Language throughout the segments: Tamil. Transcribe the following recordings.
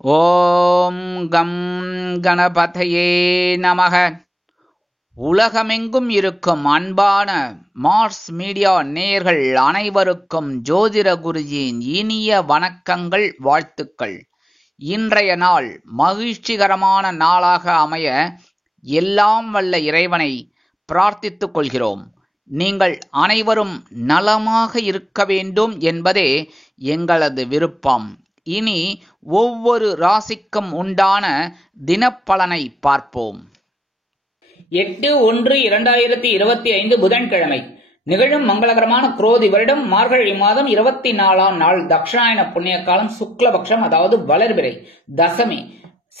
ஓம் கம் கணபதையே நமக. உலகமெங்கும் இருக்கும் அன்பான மார்ஸ் மீடியா நேயர்கள் அனைவருக்கும் ஜோதிட குருஜியின் இனிய வணக்கங்கள், வாழ்த்துக்கள். இன்றைய நாள் மகிழ்ச்சிகரமான நாளாக அமைய எல்லாம் வல்ல இறைவனை பிரார்த்தித்துக் கொள்கிறோம். நீங்கள் அனைவரும் நலமாக இருக்க வேண்டும் என்பதே எங்களது விருப்பம். இனி ஒவ்வொரு ராசிக்கும் உண்டான தினப்பலனை பார்ப்போம். 8/1/2025 புதன்கிழமை நிகழும் மங்களகரமான குரோதி வருடம் மார்கழி மாதம் 24ஆம் நாள் தக்ஷாயன புண்ணிய காலம் சுக்லபக்ஷம், அதாவது வளர்பிறை தசமி,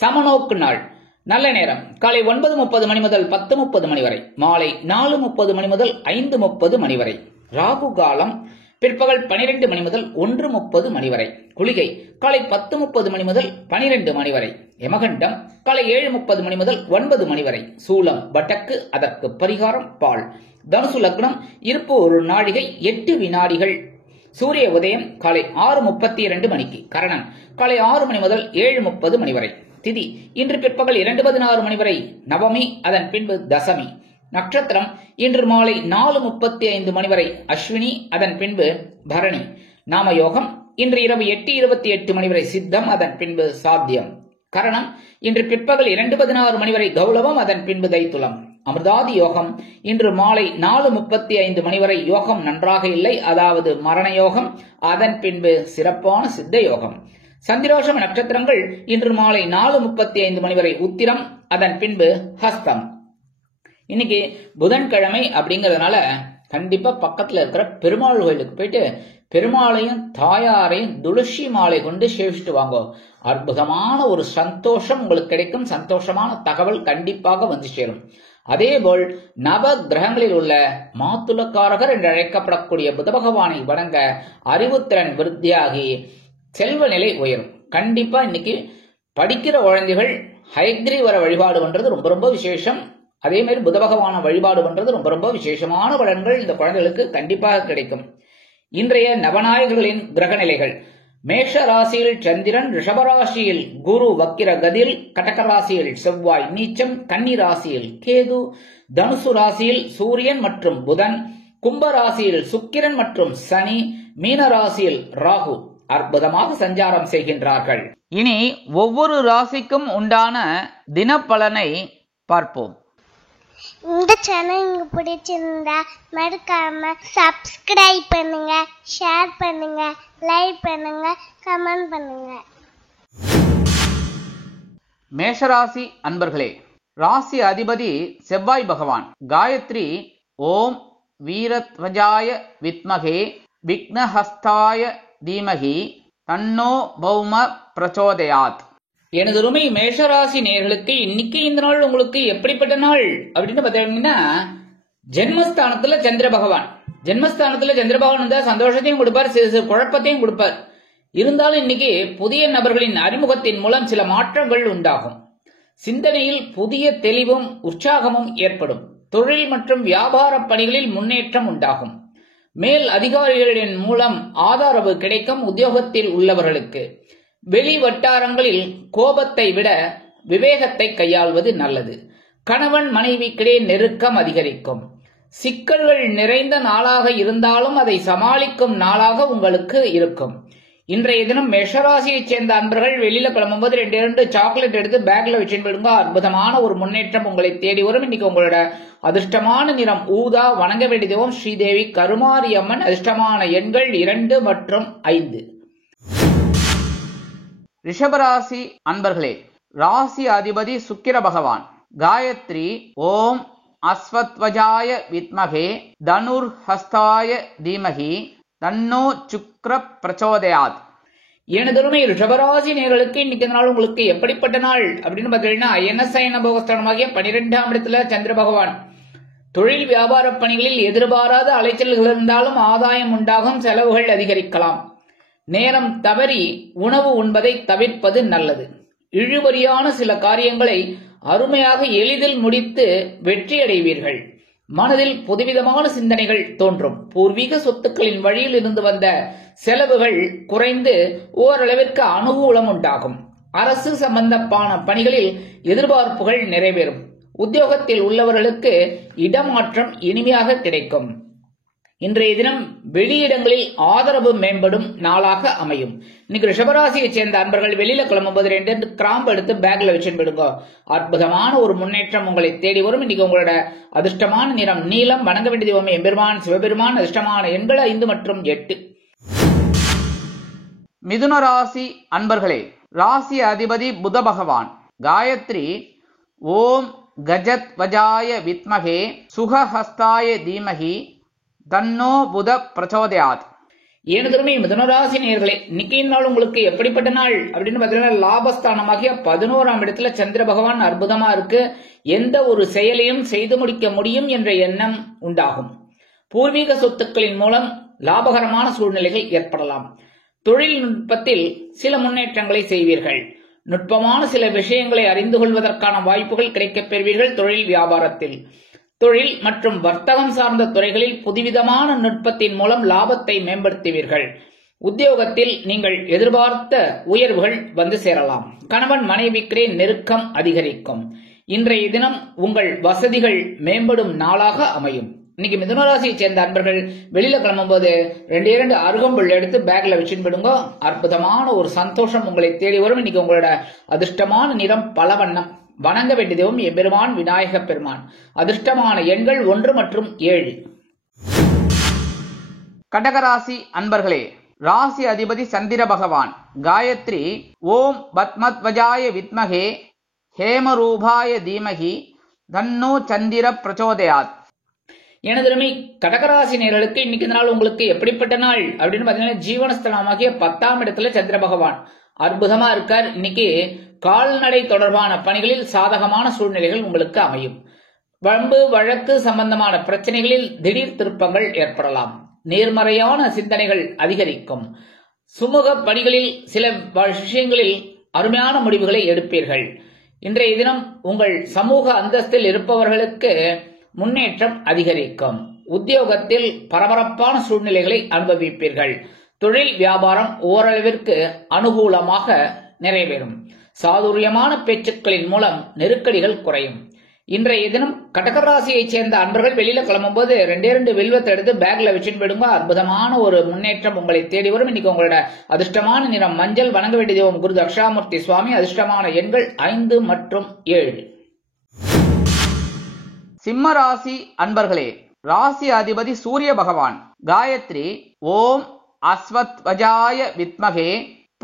சமநோக்கு நாள். நல்ல நேரம் காலை 9:30 மணி முதல் 10:30 மணி வரை, மாலை 4:30 மணி முதல் 5:30 மணி வரை. ராகு காலம் பிற்பகல் 12 மணி முதல் 1:30 மணி வரை. குளிகை காலை 10:30 மணி முதல் 12 மணி வரை. யமகண்டம் காலை 7:30 மணி முதல் 9 மணி வரை. சூலம் வடக்கு, அதற்கு பரிகாரம் பால். தனுசு லக்னம், இருப்பு 1 நாழிகை 8 வினாடிகள். சூரிய உதயம் காலை 6:32 மணிக்கு. கரணம் காலை 6 மணி முதல் 7:30 மணி வரை. திதி இன்று பிற்பகல் 2:16 மணி வரை நவமி, அதன் பின்பு தசமி. நட்சத்திரம் இன்று மாலை 4:35 மணி வரை அஸ்வினி, அதன் பின்பு பரணி. நாம யோகம் இன்று இரவு 8:28 மணி வரை சித்தம், அதன் பின்பு சாத்தியம். கரணம் இன்று பிற்பகல் 2:16 மணி வரை கௌளவம், அதன் பின்பு தைத்துளம். அமிர்தாதி யோகம் இன்று மாலை 4:35 மணி வரை யோகம் நன்றாக இல்லை, அதாவது மரண யோகம், அதன் பின்பு சிறப்பான சித்த யோகம். சந்திரோஷம நட்சத்திரங்கள் இன்று மாலை 4:35 மணி வரை உத்திரம், அதன் பின்பு ஹஸ்தம். இன்னைக்கு புதன்கிழமை அப்படிங்கறதுனால கண்டிப்பா பக்கத்துல இருக்கிற பெருமாள் கோயிலுக்கு போயிட்டு பெருமாளையும் தாயாரையும் துளசி மாலை கொண்டு சேவிச்சுட்டு வாங்க. அற்புதமான ஒரு சந்தோஷம் உங்களுக்கு கிடைக்கும். சந்தோஷமான தகவல் கண்டிப்பாக வந்து சேரும். அதேபோல் நவ கிரகங்களில் உள்ள மாத்துலக்காரகர் என்று அழைக்கப்படக்கூடிய புத பகவானை வணங்க அறிவுத்திறன் விருத்தியாகி செல்வ நிலை உயரும். கண்டிப்பா இன்னைக்கு படிக்கிற குழந்தைகள் ஹயக்ரீவர வழிபாடு பண்றது ரொம்ப ரொம்ப விசேஷம். அதே மாதிரி புத பகவான வழிபாடு பண்றது ரொம்ப ரொம்ப விசேஷமான பலன்கள் இந்த குழந்தைகளுக்கு கண்டிப்பாக கிடைக்கும். இன்றைய நவநாயகர்களின் கிரக நிலைகள்: மேஷ ராசியில் சந்திரன், ரிஷபராசியில் குரு வக்கிர கதியில், கடக ராசியில் செவ்வாய் நீச்சம், கன்னி ராசியில் கேது, தனுசு ராசியில் சூரியன் மற்றும் புதன், கும்ப ராசியில் சுக்கிரன் மற்றும் சனி, மீன ராசியில் ராகு அற்புதமாக சஞ்சாரம் செய்கின்றார்கள். இனி ஒவ்வொரு ராசிக்கும் உண்டான தினப்பலனை பார்ப்போம். இந்த சேனல் உங்களுக்கு பிடிச்சிருந்தா மறக்காம சப்ஸ்கிரைப் பண்ணுங்க, ஷேர் பண்ணுங்க, லைக் பண்ணுங்க, கமெண்ட் பண்ணுங்க. மேஷராசி அன்பர்களே, ராசி அதிபதி செவ்வாய் பகவான். காயத்ரி ஓம் வீரத்வஜாய வித்மகே விக்னஹஸ்தாய தீமகி தன்னோ பௌம பிரச்சோதயாத். எனதுருமை மேஷராசி நேயர்களுக்கு இன்னைக்கு இந்த நாள் உங்களுக்கு எப்படிப்பட்ட நாள் அப்படின்னு பார்த்தீங்கன்னா, ஜென்மஸ்தானத்துல சந்திர பகவான். ஜென்மஸ்தானத்துல சந்திர பகவான் இருந்தா சந்தோஷத்தையும் கொடுப்பார், சிறு குழப்பத்தையும் கொடுப்பார். இருந்தாலும் இன்னைக்கு புதிய நபர்களின் அறிமுகத்தின் மூலம் சில மாற்றங்கள் உண்டாகும். சிந்தனையில் புதிய தெளிவும் உற்சாகமும் ஏற்படும். தொழில் மற்றும் வியாபார பணிகளில் முன்னேற்றம் உண்டாகும். மேல் அதிகாரிகளின் மூலம் ஆதரவு கிடைக்கும். உத்தியோகத்தில் உள்ளவர்களுக்கு வெளி வட்டாரங்களில் கோபத்தை விட விவேகத்தை கையாள்வது நல்லது. கணவன் மனைவிக்கிடையே நெருக்கம் அதிகரிக்கும். சிக்கல்கள் நிறைந்த நாளாக இருந்தாலும் அதை சமாளிக்கும் நாளாக உங்களுக்கு இருக்கும். இன்றைய தினம் மேஷராசியைச் சேர்ந்த அன்பர்கள் வெளியில கிளம்பும்போது 2 சாக்லேட் எடுத்து பேக்ல வச்சுட்டு போயிடுங்க. அற்புதமான ஒரு முன்னேற்றம் உங்களை தேடி வரும். இன்னைக்கு உங்களோட அதிர்ஷ்டமான நிறம் ஊதா. வணங்க வேண்டிய தெய்வம் ஸ்ரீதேவி கருமாரியம்மன். அதிர்ஷ்டமான எண்கள் 2 மற்றும் 5. ரிஷபராசி அன்பர்களே, ராசி அதிபதி சுக்கிர பகவான். காயத்ரி ஓம் அஸ்வத்வஜாய வித்மகே தனுர்ஹஸ்தாய தீமகி தன்னோ சுக்ர பிரச்சோதயாத். எனதுமே ரிஷபராசி நேர்களுக்கு இன்னைக்கு நாள் உங்களுக்கு எப்படிப்பட்ட நாள் அப்படின்னு பார்த்தீங்கன்னா, அயனசயன போகஸ்தானமாகிய 12ஆம் இடத்துல சந்திர பகவான். தொழில் வியாபார பணிகளில் எதிர்பாராத அலைச்சல்கள் இருந்தாலும் ஆதாயம் உண்டாகும், செலவுகள் அதிகரிக்கலாம். நேரம் தவறி உணவு உண்பதை தவிர்ப்பது நல்லது. இழுபறியான சில காரியங்களை அருமையாக எளிதில் முடித்து வெற்றியடைவீர்கள். மனதில் புதுவிதமான சிந்தனைகள் தோன்றும். பூர்வீக சொத்துக்களின் வழியில் இருந்து வந்த செலவுகள் குறைந்து ஓரளவிற்கு அனுகூலம் உண்டாகும். அரசு சம்பந்தமான பணிகளில் எதிர்பார்ப்புகள் நிறைவேறும். உத்தியோகத்தில் உள்ளவர்களுக்கு இடமாற்றம் இனிமையாக கிடைக்கும். இன்றைய தினம் வெளியிடங்களில் ஆதரவு மேம்படும் நாளாக அமையும். இன்னைக்கு ரிஷபராசியை சேர்ந்த அன்பர்கள் வெளியில கிளம்பும்போது 2 கிராம்பு எடுத்து பேக்ல வச்சுன்னு விடுங்க. அற்புதமான ஒரு முன்னேற்றம் உங்களை தேடி வரும். இன்னைக்கு உங்களோட அதிர்ஷ்டமான நிறம் நீலம். வணங்க வேண்டிய தெய்வம் எம்பெருமான் சிவபெருமான். அதிர்ஷ்டமான எண்கள் 5 மற்றும் 8. மிதுன ராசி அன்பர்களே, ராசி அதிபதி புத பகவான். காயத்ரி ஓம் கஜத் வஜாய வித்மகே சுகஹஸ்தாய தீமகி தன்னோ புத பிரச்சோதயாத். ஏனதுமே மிதுனராசி நேயர்களே, இன்னைக்கு நாள் உங்களுக்கு எப்படிப்பட்ட நாள் அப்படின்னு பாத்தீங்கன்னா, லாபஸ்தானமாகிய 11ஆம் இடத்துல சந்திர பகவான் அற்புதமா இருக்கு. எந்த ஒரு செயலையும் செய்து முடிக்க முடியும் என்ற எண்ணம் உண்டாகும். பூர்வீக சொத்துக்களின் மூலம் லாபகரமான சூழ்நிலைகள் ஏற்படலாம். தொழில்நுட்பத்தில் சில முன்னேற்றங்களை செய்வீர்கள். நுட்பமான சில விஷயங்களை அறிந்து கொள்வதற்கான வாய்ப்புகள் கிடைக்கப் பெறுவீர்கள். தொழில் வியாபாரத்தில், தொழில் மற்றும் வர்த்தகம் சார்ந்த துறைகளில் புதுவிதமான நுட்பத்தின் மூலம் லாபத்தை மேம்படுத்துவீர்கள். உத்தியோகத்தில் நீங்கள் எதிர்பார்த்த உயர்வுகள் வந்து சேரலாம். கணவன் மனைவிக்கிடையே நெருக்கம் அதிகரிக்கும். இன்றைய தினம் உங்கள் வசதிகள் மேம்படும் நாளாக அமையும். இன்னைக்கு மிதுனராசியை சேர்ந்த அன்பர்கள் வெளியில கிளம்பும்போது 2 அருகம்புல் எடுத்து பேக்ல வச்சுன்னு விடுங்க. அற்புதமான ஒரு சந்தோஷம் உங்களை தேடி வரும். இன்னைக்கு உங்களோட அதிர்ஷ்டமான நிறம் பலவண்ணம். வணங்க வேண்டிய தெய்வம் எம்பெருமான் விநாயக பெருமான். அதிர்ஷ்டமான எண்கள் 1 மற்றும் 7. கடகராசி அன்பர்களே, ராசி அதிபதி சந்திர பகவான். காயத்ரி ஓம் பத்மத்வஜாய வித்மகே ஹேமரூபாய தீமகி தன்னோ சந்திர பிரச்சோதயாத். எனதுமே கடகராசி நேயர்களுக்கு இன்னைக்கு நாள் உங்களுக்கு எப்படிப்பட்ட நாள் அப்படின்னு பாத்தீங்கன்னா, ஜீவனஸ்தலமாகிய 10ஆம் இடத்துல சந்திர பகவான் அற்புதமா இருக்கார். இன்னைக்கு கால்நடை தொடர்பான பணிகளில் சாதகமான சூழ்நிலைகள் உங்களுக்கு அமையும். வம்பு வழக்கு சம்பந்தமான பிரச்சனைகளில் திடீர் திருப்பங்கள் ஏற்படலாம். நேர்மறையான சிந்தனைகள் அதிகரிக்கும். சுமூக பணிகளில் சில விஷயங்களில் அருமையான முடிவுகளை எடுப்பீர்கள். இன்றைய தினம் உங்கள் சமூக அந்தஸ்தில் இருப்பவர்களுக்கு முன்னேற்றம் அதிகரிக்கும். உத்தியோகத்தில் பரபரப்பான சூழ்நிலைகளை அனுபவிப்பீர்கள். தொழில் வியாபாரம் ஓரளவிற்கு அனுகூலமாக நிறைவேறும். சாதுரியமான பேச்சுக்களின் மூலம் நெருக்கடிகள் குறையும். இன்றைய தினம் கடகராசியைச் சேர்ந்த அன்பர்கள் வெளியில கிளம்பும்போது 2 வில்வத்தை எடுத்து பேக்ல வச்சுன்னு விடுங்க. அற்புதமான ஒரு முன்னேற்றம் உங்களை தேடி வரும். இன்னைக்கு உங்களோட அதிர்ஷ்டமான நிறம் மஞ்சள். வணங்க வேண்டிய தெய்வம் குரு தட்சிணாமூர்த்தி சுவாமி. அதிர்ஷ்டமான எண்கள் 5 மற்றும் 7. சிம்ம ராசி அன்பர்களே, ராசி அதிபதி சூரிய பகவான். காயத்ரி ஓம் அஸ்வத்வஜாய வித்மகே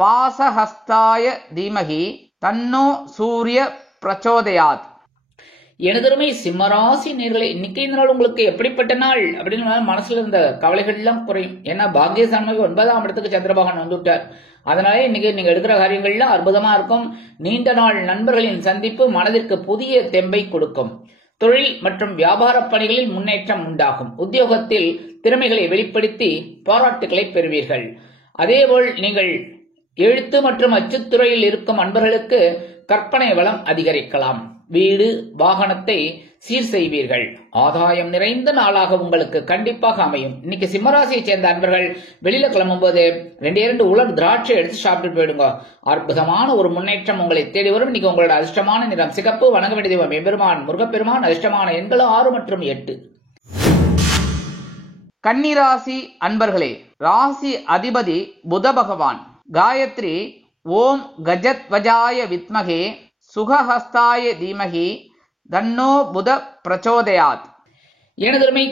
பாசஹஸ்தாய தீமகி தன்னோ சூரிய பிரச்சோதயாத். எனதருமை சிம்மராசி நேயர்களே, இன்னைக்கு இந்த நாள் உங்களுக்கு எப்படிப்பட்ட நாள் அப்படின்னு மனசுல இருந்த கவலைகள் எல்லாம் குறையும். ஏன்னா பாக்கியஸ்தானமாக 9ஆம் இடத்துக்கு சந்திரபகவான் வந்துட்டார். அதனால இன்னைக்கு நீங்க எடுக்கிற காரியங்கள்லாம் அற்புதமா இருக்கும். நீண்ட நாள் நண்பர்களின் சந்திப்பு மனதிற்கு புதிய தெம்பை கொடுக்கும். தொழில் மற்றும் வியாபார பணிகளில் முன்னேற்றம் உண்டாகும். உத்தியோகத்தில் திறமைகளை வெளிப்படுத்தி பாராட்டுகளை பெறுவீர்கள். அதேபோல் நீங்கள் எழுத்து மற்றும் அச்சுத்துறையில் இருக்கும் அன்பர்களுக்கு கற்பனை வளம் அதிகரிக்கலாம். வீடு வாகனத்தை சீர் செய்வீர்கள். ஆதாயம் நிறைந்த நாளாக உங்களுக்கு கண்டிப்பாக அமையும். இன்னைக்கு சிம்மராசியை சேர்ந்த அன்பர்கள் வெளியில கிளம்பும்போது 2 உலர் திராட்சை எடுத்து சாப்பிட்டு போயிடுங்க. அற்புதமான ஒரு முன்னேற்றம் உங்களை தேடி வரும். இன்னைக்கு உங்களோட அதிர்ஷ்டமான நிறம் சிகப்பு. வணங்க வேண்டிய தெய்வம் எம்பெருமான் முருகப்பெருமான். அதிர்ஷ்டமான எண்கள் 6 மற்றும் 8. கன்னிராசி அன்பர்களே, ராசி அதிபதி புத பகவான். காயத்ரி ஓம் கஜத் வஜாய வித்மகே சுகஹஸ்தாய தீமகி தன்னோ புத பிரச்சோதயாத். எனதருமை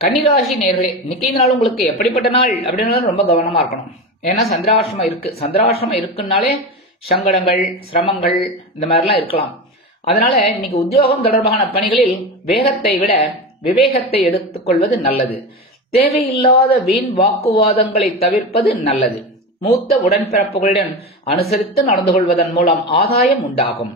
கன்னிராசி நேயர்களே, இன்னைக்கு நாள் உங்களுக்கு எப்படிப்பட்ட நாள் அப்படின்னு ரொம்ப கவனமா இருக்கணும். ஏன்னா சந்திராஷ்டமம் இருக்கு. சந்திராஷ்டமம் இருக்குன்னாலே சங்கடங்கள் சிரமங்கள் இந்த மாதிரிலாம் இருக்கலாம். அதனால இன்னைக்கு உத்தியோகம் தொடர்பான பணிகளில் வேகத்தை விட விவேகத்தை எடுத்துக்கொள்வது நல்லது. தேவையில்லாத வீண் வாக்குவாதங்களை தவிர்ப்பது நல்லது. மூத்த உடன்பிறப்புகளுடன் அனுசரித்து நடந்து கொள்வதன் மூலம் ஆதாயம் உண்டாகும்.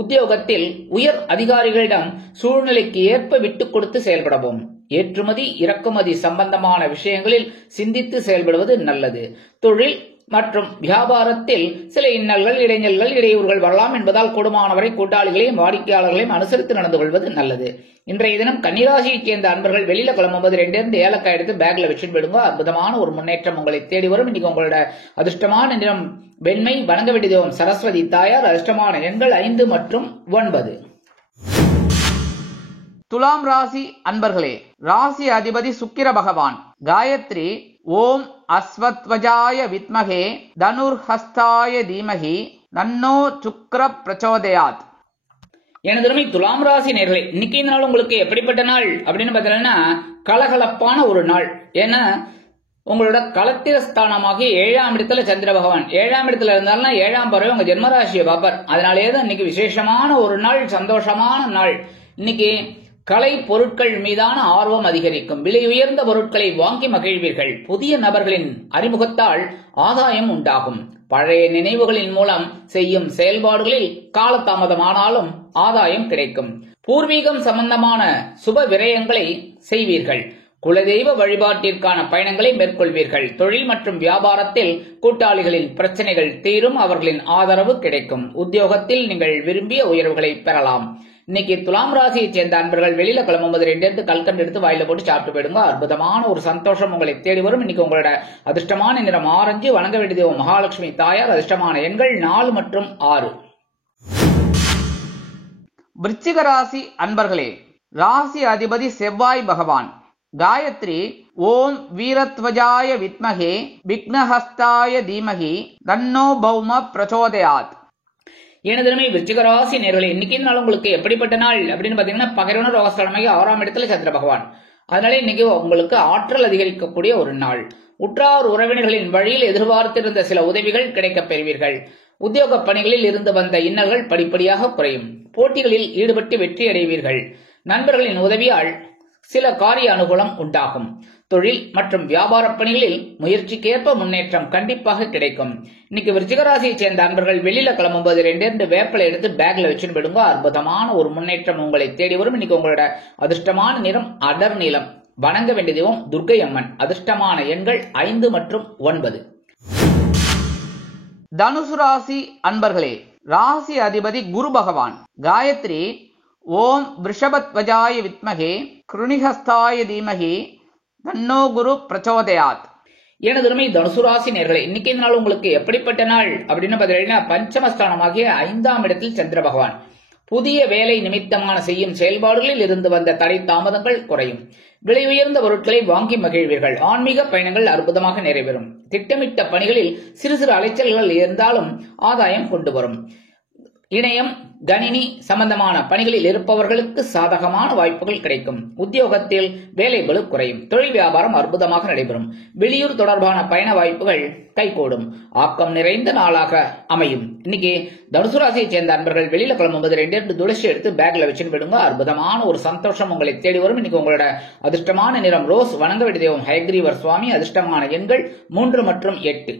உத்தியோகத்தில் உயர் அதிகாரிகளிடம் சூழ்நிலைக்கு ஏற்ப விட்டுக் கொடுத்து செயல்படவும். ஏற்றுமதி இறக்குமதி சம்பந்தமான விஷயங்களில் சிந்தித்து செயல்படுவது நல்லது. தொழில் மற்றும் வியாபாரத்தில் சில இன்னல்கள், இடைஞ்சல்கள், இடையூறுகள் வரலாம் என்பதால் கூடுமானவரை கூட்டாளிகளையும் வாடிக்கையாளர்களையும் அனுசரித்து நடந்து கொள்வது நல்லது. இன்றைய தினம் கன்னிராசியைச் சேர்ந்த அன்பர்கள் வெளியில கிளம்பும்போது 2 ஏலக்காய் எடுத்து பேக்ல வச்சுட்டு போயிடுங்க. அற்புதமான ஒரு முன்னேற்றம் உங்களை தேடி வரும். இன்னைக்கு உங்களோட அதிர்ஷ்டமான நிறம் வெண்மை. வணங்க வேண்டிய தெய்வம் சரஸ்வதி தாயார். அதிர்ஷ்டமான எண்கள் 5 மற்றும் 9. துலாம் ராசி அன்பர்களே, ராசி அதிபதி சுக்கிர பகவான். காயத்ரி ஓம் அஸ்வத்வஜாய வித்மகே தனுர்ஹஸ்தாய தீமகி தன்னோ சுக்ர பிரச்சோதயாத். எனது துலாம் ராசி நேயர்களே, இன்னைக்கு இந்த நாள் உங்களுக்கு எப்படிப்பட்ட நாள் அப்படின்னு பார்த்தீங்கன்னா கலகலப்பான ஒரு நாள். ஏன்னா உங்களோட களத்திர ஸ்தானமாகி 7ஆம் இடத்துல சந்திர பகவான் 7ஆம் இடத்துல இருந்தாலும் 7ஆம் பறவை உங்க ஜென்மராசியை பார்ப்பார். அதனாலேதான் இன்னைக்கு விசேஷமான ஒரு நாள், சந்தோஷமான நாள். இன்னைக்கு கலை பொருட்கள் மீதான ஆர்வம் அதிகரிக்கும். விலை உயர்ந்த பொருட்களை வாங்கி மகிழ்வீர்கள். புதிய நபர்களின் அறிமுகத்தால் ஆதாயம் உண்டாகும். பழைய நினைவுகளின் மூலம் செய்யும் செயல்பாடுகளில் காலதாமதமானாலும் ஆதாயம் கிடைக்கும். பூர்வீகம் சம்பந்தமான சுப விரயங்களை செய்வீர்கள். குலதெய்வ வழிபாட்டிற்கான பயணங்களை மேற்கொள்வீர்கள். தொழில் மற்றும் வியாபாரத்தில் கூட்டாளிகளின் பிரச்சனைகள் தீரும். அவர்களின் ஆதரவு கிடைக்கும். உத்தியோகத்தில் நீங்கள் விரும்பிய உயர்வுகளை பெறலாம். இன்னைக்கு துலாம் ராசியை சேர்ந்த அன்பர்கள் வெளியில கிளம்பும்போது 2 கல்கண்டு எடுத்து வாயில போட்டு சாப்பிட்டு போயிடுங்க. அற்புதமான ஒரு சந்தோஷம் உங்களை தேடி வரும். இன்னைக்கு உங்களோட அதிர்ஷ்டமான நிறம் ஆரஞ்சு. வணங்க வேண்டிய மகாலட்சுமி தாயார். அதிர்ஷ்டமான எண்கள் 4 மற்றும் 6. விருச்சிக ராசி அன்பர்களே, ராசி அதிபதி செவ்வாய் பகவான். காயத்ரி ஓம் வீரத்வஜாய வித்மகே விக்னஹஸ்தாய தீமகி தன்னோ பௌம பிரச்சோதயாத். எனது விருச்சிக ராசி நேயர்களே, இன்னைக்கு நாள் உங்களுக்கு எப்படிப்பட்ட நாள் அப்படின்னு பாத்தீங்கன்னா பகைவன ரோகஸ்தானமாகி 6ஆம் இடத்துல சந்திர பகவான். அதனால இன்னைக்கு உங்களுக்கு ஆற்றல் அதிகரிக்கக்கூடிய ஒரு நாள். உற்றார் உறவினர்களின் வழியில் எதிர்பார்த்திருந்த சில உதவிகள் கிடைக்கப் பெறுவீர்கள். உத்தியோக பணிகளில் இருந்து வந்த இன்னல்கள் படிப்படியாக குறையும். போட்டிகளில் ஈடுபட்டு வெற்றி அடைவீர்கள். நண்பர்களின் உதவியால் சில காரிய அனுகூலம் உண்டாகும். தொழில் மற்றும் வியாபார பணிகளில் முயற்சிக்கேற்ப முன்னேற்றம் கண்டிப்பாக கிடைக்கும். இன்னைக்கு விருச்சிக ராசியை சேர்ந்த அன்பர்கள் வெளியில கிளம்பும்போது 2 வேப்பிலை எடுத்து பேக்ல வச்சுன்னு போயிடுங்க. அற்புதமான ஒரு முன்னேற்றம் உங்களை தேடி வரும். இன்னைக்கு உங்களோட அதிர்ஷ்டமான நிறம் அடர் நீலம். வணங்க வேண்டிய தெய்வம் துர்க்கை அம்மன். அதிர்ஷ்டமான எண்கள் 5 மற்றும் 9. தனுசு ராசி அன்பர்களே, ராசி அதிபதி குரு பகவான். காயத்ரி ஓம் விஷபத்வஜாய வித்மகே கிருணிஹஸ்தாய தீமகி தன்னோ குரு பிரச்சோதயாத். எனது தனுசு ராசி நேயர்களே, இன்னைக்கு இந்த நாள் உங்களுக்கு எப்படிப்பட்ட நாள் அப்படின்னு பார்த்தீங்கன்னா பஞ்சமஸ்தானமாகிய 5ஆம் இடத்தில் சந்திர பகவான். புதிய வேலை நிமித்தமான செய்யும் செயல்பாடுகளில் இருந்து வந்த தடை தாமதங்கள் குறையும். விலை உயர்ந்த பொருட்களை வாங்கி மகிழ்வீர்கள். ஆன்மீக பயணங்கள் அற்புதமாக நிறைவேறும். திட்டமிட்ட பணிகளில் சிறு சிறு அலைச்சல்கள் இருந்தாலும் ஆதாயம் கொண்டு வரும். இணையம், கணினி சம்பந்தமான பணிகளில் இருப்பவர்களுக்கு சாதகமான வாய்ப்புகள் கிடைக்கும். உத்தியோகத்தில் வேலை பளு குறையும். தொழில் வியாபாரம் அற்புதமாக நடைபெறும். வெளியூர் தொடர்பான பயண வாய்ப்புகள் கைகூடும். ஆக்கம் நிறைந்த நாளாக அமையும். இன்னைக்கு தனுசு ராசியை சேர்ந்த அன்பர்கள் வெளியில கிளம்பும்போது 2 துளசி எடுத்து பேக்ல வச்சுன்னு விடுங்க. அற்புதமான ஒரு சந்தோஷம் உங்களை தேடி வரும். இன்னைக்கு உங்களோட அதிர்ஷ்டமான நிறம் ரோஸ். வணங்க வேண்டிய தெய்வம் ஹயக்ரீவர் சுவாமி. அதிர்ஷ்டமான எண்கள் 3 மற்றும் 8.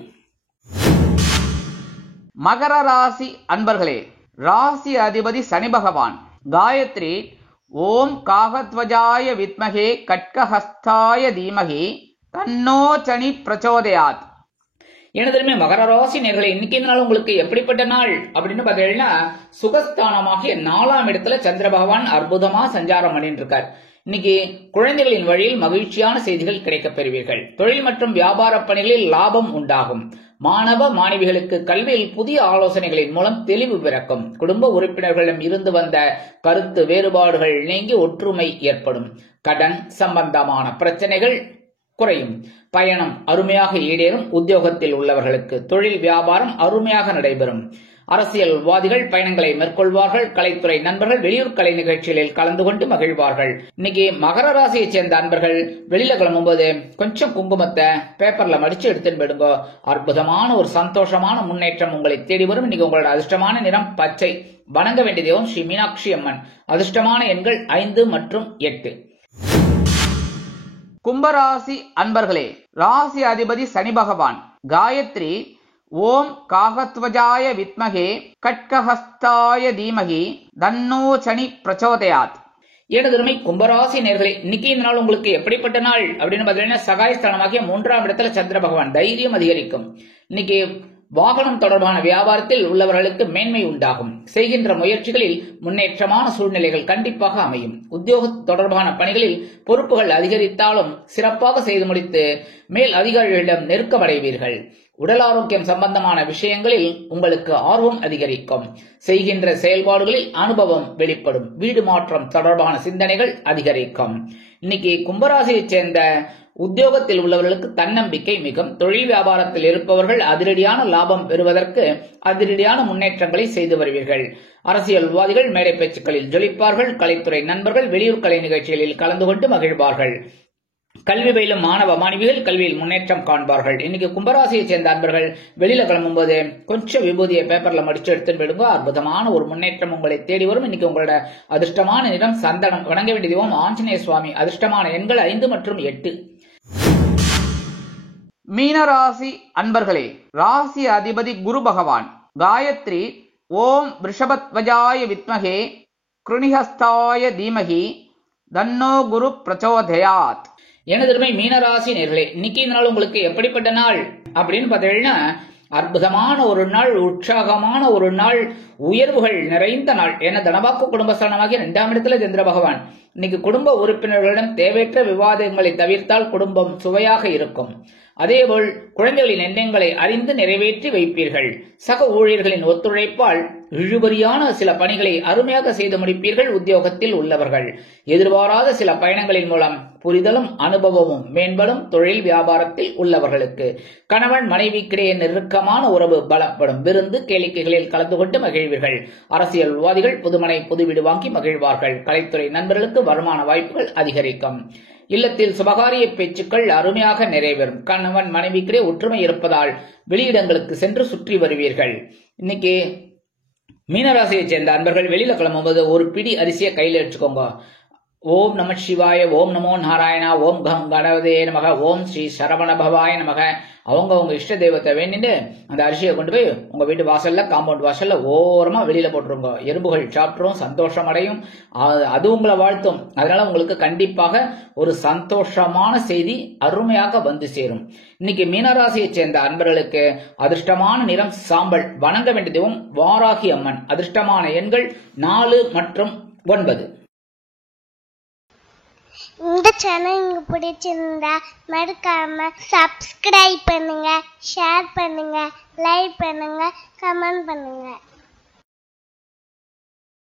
மகர ராசி அன்பர்களே, ராசி அதிபதி சனி பகவான். காயத்ரி ஓம் காகத்வஜாய வித்மகே கட்கஹஸ்தாய தீமகி தன்னோ சனி பிரச்சோதயாத். எனது மகர ராசி நேயர்களே, இன்னைக்கு இந்த நாள் உங்களுக்கு எப்படிப்பட்ட நாள் அப்படின்னு பாத்தீங்கன்னா சுகஸ்தானமாகிய 4ஆம் இடத்துல சந்திர பகவான் அற்புதமா சஞ்சாரம் பண்ணிட்டு இருக்கார். இன்னைக்கு குழந்தைகளின் வழியில் மகிழ்ச்சியான செய்திகள் கிடைக்கப் பெறுவீர்கள். தொழில் மற்றும் வியாபார பணிகளில் லாபம் உண்டாகும். மாணவ மாணவிகளுக்கு கல்வியில் புதிய ஆலோசனைகளின் மூலம் தெளிவு பிறக்கும். குடும்ப உறுப்பினர்களிடம் இருந்து வந்த கருத்து வேறுபாடுகள் நீங்கி ஒற்றுமை ஏற்படும். கடன் சம்பந்தமான பிரச்சனைகள் குறையும். பயணம் அருமையாக ஈடேறும். உத்தியோகத்தில் உள்ளவர்களுக்கு தொழில் வியாபாரம் அருமையாக நடைபெறும். அரசியல்வாதிகள் பயணங்களை மேற்கொள்வார்கள். கலைத்துறை நண்பர்கள் வெளியூர் கலை நிகழ்ச்சிகளில் கலந்து கொண்டு மகிழ்வார்கள். இன்னைக்கு மகர ராசியை சேர்ந்த அன்பர்கள் வெளியில கிளம்பும்போது கொஞ்சம் குங்குமத்தை பேப்பர்ல மடிச்சு எடுத்துன்னு போயிடுங்க. அற்புதமான ஒரு சந்தோஷமான முன்னேற்றம் உங்களை தேடி வரும். இன்னைக்கு உங்களோட அதிர்ஷ்டமான நிறம் பச்சை. வணங்க வேண்டிய தெய்வம் ஸ்ரீ மீனாட்சி அம்மன். அதிர்ஷ்டமான எண்கள் 5 மற்றும் 8. கும்பராசி அன்பர்களே, ராசி அதிபதி சனி பகவான். காயத்ரி ஓம் காகத்வஜாய வித்மகே கட்கஹஸ்தாய தீமகி தன்னோ சனி பிரச்சோதயாத். எனதருமை கும்பராசி நேர்களே, இன்னைக்கு இந்த நாள் உங்களுக்கு எப்படிப்பட்ட நாள் அப்படின்னு பார்த்தீங்கன்னா, சகாயஸ்தானமாகிய 3ஆம் இடத்துல சந்திர பகவான், தைரியம் அதிகரிக்கும். இன்னைக்கு வாகனம் தொடர்பான வியாபாரத்தில் உள்ளவர்களுக்கு மேன்மை உண்டாகும். செய்கின்ற முயற்சிகளில் முன்னேற்றமான சூழ்நிலைகள் கண்டிப்பாக அமையும். உத்தியோக தொடர்பான பணிகளில் பொறுப்புகள் அதிகரித்தாலும் சிறப்பாக செய்து முடித்து மேல் அதிகாரிகளிடம் நெருக்கமடைவீர்கள். உடல் ஆரோக்கியம் சம்பந்தமான விஷயங்களில் உங்களுக்கு ஆர்வம் அதிகரிக்கும். செய்கின்ற செயல்பாடுகளில் அனுபவம் வெளிப்படும். வீடு மாற்றம் தொடர்பான சிந்தனைகள் அதிகரிக்கும். இன்னைக்கு கும்பராசியைச் சேர்ந்த உத்தியோகத்தில் உள்ளவர்களுக்கு தன்னம்பிக்கை மிகும். தொழில் வியாபாரத்தில் இருப்பவர்கள் அதிரடியான லாபம் பெறுவதற்கு அதிரடியான முன்னேற்றங்களை செய்து வருவீர்கள். அரசியல்வாதிகள் மேடை பேச்சுக்களில் ஜொலிப்பார்கள். கலைத்துறை நண்பர்கள் வெளியூர் கலை நிகழ்ச்சிகளில் கலந்து கொண்டு மகிழ்வார்கள். கல்வி பயிலும் மாணவ மாணவிகள் கல்வியில் முன்னேற்றம் காண்பார்கள். இன்னைக்கு கும்பராசியை சேர்ந்த அன்பர்கள் வெளியில கிளம்பும் போது கொஞ்சம் விபூதியை பேப்பர்ல மடிச்சு எடுத்துன்னு போயிடுங்க. அற்புதமான ஒரு முன்னேற்றம் உங்களை தேடி வரும். இன்னைக்கு உங்களோட அதிர்ஷ்டமான நிறம் சந்தனம். வணங்க வேண்டிய தெய்வம் ஆஞ்சநேய சுவாமி. அதிர்ஷ்டமான எண்கள் 5 மற்றும் 8. மீனராசி அன்பர்களே, ராசி அதிபதி குரு பகவான். காயத்ரி ஓம் ரிஷபத்வஜாய வித்மகே கிருணிஹஸ்தாய தீமகி தன்னோ குரு பிரச்சோதயாத். எனதருமை மீனராசி நேர்களே, இன்னைக்கு இந்த நாள் உங்களுக்கு எப்படிப்பட்ட நாள் அப்படின்னு பார்த்தீங்கன்னா, அற்புதமான ஒரு நாள், உற்சாகமான ஒரு நாள், உயர்வுகள் நிறைந்த நாள். ஏன்னா தனபாக்கு குடும்பஸ்தானமாகிய 2ஆம் இடத்துல சந்திர பகவான். இன்னைக்கு குடும்ப உறுப்பினர்களிடம் தேவையற்ற விவாதங்களை தவிர்த்தால் குடும்பம் சுவையாக இருக்கும். அதேபோல் குழந்தைகளின் எண்ணங்களை அறிந்து நிறைவேற்றி வைப்பீர்கள். சக ஊழியர்களின் ஒத்துழைப்பால் இழுபறியான சில பணிகளை அருமையாக செய்து முடிப்பீர்கள். உத்தியோகத்தில் உள்ளவர்கள் எதிர்பாராத சில பயணங்களின் மூலம் புரிதலும் அனுபவமும் மேம்படும். தொழில் வியாபாரத்தில் உள்ளவர்களுக்கு கணவன் மனைவிக்கிடையே நெருக்கமான உறவு பலப்படும். விருந்து கேளிக்கைகளில் கலந்து கொண்டு மகிழ்வீர்கள். அரசியல்வாதிகள் புதுமனை புது வீடு வாங்கி மகிழ்வார்கள். கலைத்துறை நண்பர்களுக்கு வருமான வாய்ப்புகள் அதிகரிக்கும். இல்லத்தில் சுபகாரிய பேச்சுக்கள் அருமையாக நிறைவேறும். கணவன் மனைவிக்கிடையே ஒற்றுமை இருப்பதால் வெளியிடங்களுக்கு சென்று சுற்றி வருவீர்கள். இன்னைக்கு மீனராசியை சேர்ந்த அன்பர்கள் வெளியில கிளம்பும்போது ஒரு பிடி அரிசியை கையில எடுத்துக்கோங்க. ஓம் நம சிவாய, ஓம் நமோ நாராயணா, ஓம் கம் கணவதே நமக, ஓம் ஸ்ரீ சரவண பவாய நமக. அவங்க இஷ்ட தெய்வத்தை வேண்டிட்டு அந்த அரிசியை கொண்டு போய் உங்க வீட்டு வாசல்ல, காம்பவுண்ட் வாசல்ல ஓரமா வெளியில போட்டுருங்க. எறும்புகள் சாப்பிட்ரும், சந்தோஷம் அடையும், அது உங்களை வாழ்த்தும். அதனால உங்களுக்கு கண்டிப்பாக ஒரு சந்தோஷமான செய்தி அருமையாக வந்து சேரும். இன்னைக்கு மீனராசியை சேர்ந்த அன்பர்களுக்கு அதிர்ஷ்டமான நிறம் சாம்பல். வணங்க வேண்டிய தெய்வம் வாராகி அம்மன். அதிர்ஷ்டமான எண்கள் 4 மற்றும் 9. இந்த சேனல் உங்களுக்கு பிடிச்சிருந்தா மறக்காம சப்ஸ்கிரைப் பண்ணுங்க, ஷேர் பண்ணுங்க, லைக் பண்ணுங்க, கமெண்ட் பண்ணுங்க.